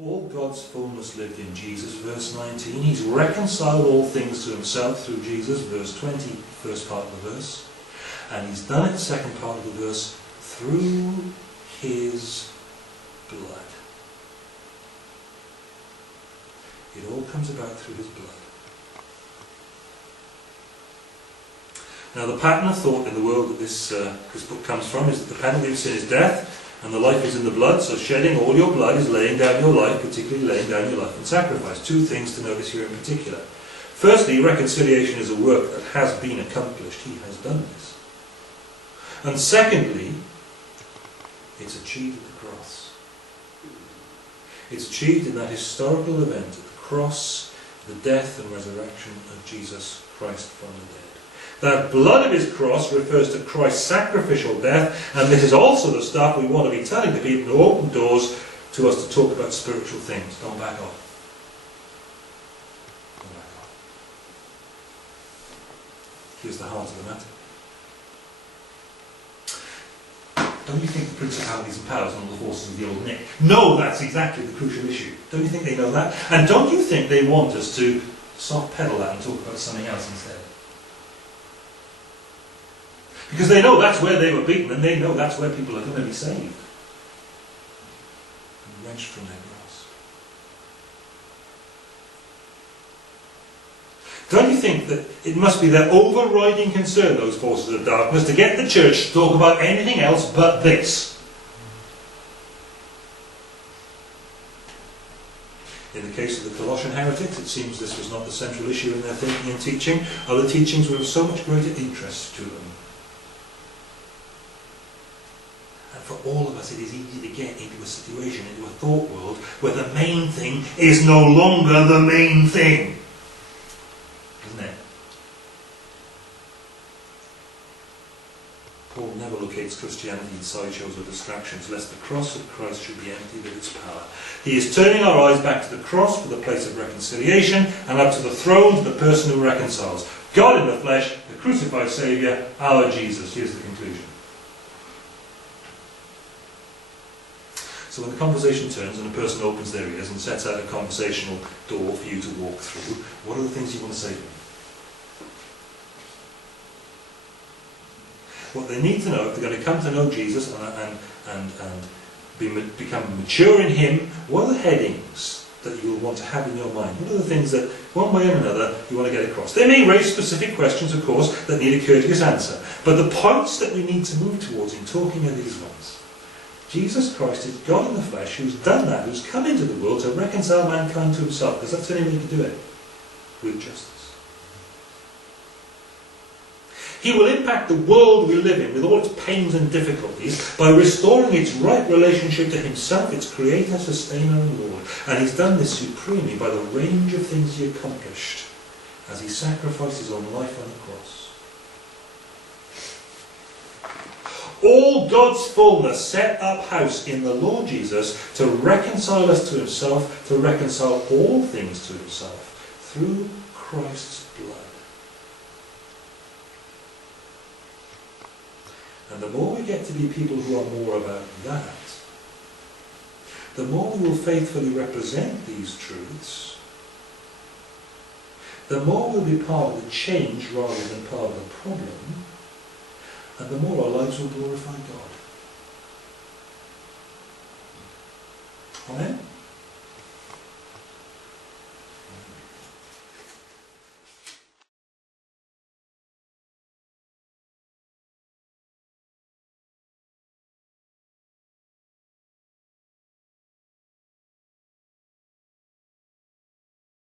All God's fullness lived in Jesus, verse 19. He's reconciled all things to himself through Jesus, verse 20, first part of the verse. And he's done it, second part of the verse, through his blood. It all comes about through his blood. Now the pattern of thought in the world that this book comes from is that the penalty of sin is death, and the life is in the blood, so shedding all your blood is laying down your life, particularly laying down your life in sacrifice. Two things to notice here in particular. Firstly, reconciliation is a work that has been accomplished. He has done this. And secondly, it's achieved at the cross. It's achieved in that historical event at the cross, the death and resurrection of Jesus Christ from the dead. That blood of his cross refers to Christ's sacrificial death, and this is also the stuff we want to be telling the people who open doors to us to talk about spiritual things. Don't back off. Don't back off. Here's the heart of the matter. Don't you think the principalities and powers and all the forces of the old Nick know that's exactly the crucial issue? Don't you think they know that? And don't you think they want us to soft pedal that and talk about something else instead? Because they know that's where they were beaten, and they know that's where people are going to be saved. And wrenched from their grasp. Don't you think that it must be their overriding concern, those forces of darkness, to get the church to talk about anything else but this? In the case of the Colossian heretics, it seems this was not the central issue in their thinking and teaching. Other teachings were of so much greater interest to them. For all of us, it is easy to get into a situation, into a thought world, where the main thing is no longer the main thing. Isn't it? Paul never locates Christianity in sideshows or distractions, lest the cross of Christ should be emptied of its power. He is turning our eyes back to the cross for the place of reconciliation, and up to the throne to the person who reconciles. God in the flesh, the crucified Saviour, our Jesus. Here's the conclusion. So when the conversation turns and a person opens their ears and sets out a conversational door for you to walk through, what are the things you want to say to them? What they need to know, if they're going to come to know Jesus and become mature in him, what are the headings that you'll want to have in your mind? What are the things that, one way or another, you want to get across? They may raise specific questions, of course, that need a courteous answer. But the points that we need to move towards in talking are these ones. Jesus Christ is God in the flesh who's done that, who's come into the world to reconcile mankind to himself, because that's the only way he can do it, with justice. He will impact the world we live in with all its pains and difficulties by restoring its right relationship to himself, its creator, sustainer and Lord. And he's done this supremely by the range of things he accomplished as he sacrificed his own life on the cross. All God's fullness set up house in the Lord Jesus to reconcile us to himself, to reconcile all things to himself, through Christ's blood. And the more we get to be people who are more about that, the more we will faithfully represent these truths, the more we'll be part of the change rather than part of the problem, and the more our lives will glorify God. Amen?